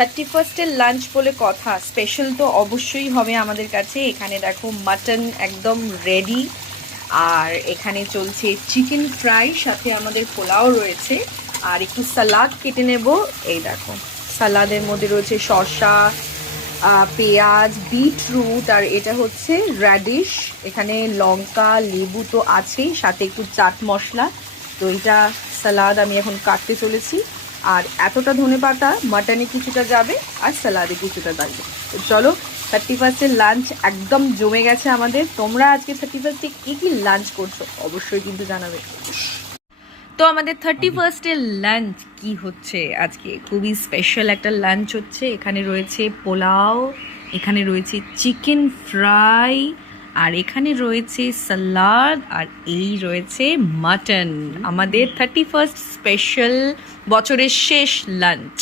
31st lunch বলে কথা, special তো অবশ্যই হবে আমাদের কাছে। এখানে দেখো মাটন একদম রেডি, আর এখানে চলছে চিকেন ফ্রাই, সাথে আমাদের পোলাও রয়েছে, আর একটু সালাদ কেটে নেব। এই দেখো সালাদের মধ্যে রয়েছে শসা, পেঁয়াজ, বিটরুট, আর এটা হচ্ছে র্যাডিশ, এখানে লঙ্কা, লেবু তো আছেই, সাথে একটু চাট মশলা। তো এটা সালাদ আমি এখন কাটতে চলেছি। আর এতটা ধনেপাতা মাটনে কিছুটা যাবে আর সালাদে কিছুটা যাবে। তো চলো, 31st লাঞ্চ একদম জমে গেছে আমাদের। তোমরা আজকে 31st কী কী লাঞ্চ করছো অবশ্যই কিন্তু জানাবে। তো আমাদের 31st লাঞ্চ কি হচ্ছে আজকে, খুবই স্পেশাল একটা লাঞ্চ হচ্ছে। এখানে রয়েছে পোলাও, এখানে রয়েছে চিকেন ফ্রাই, আর এখানে রয়েছে সালাদ, আর এই রয়েছে মাটন। আমাদের 31st স্পেশাল বছরের শেষ লাঞ্চ।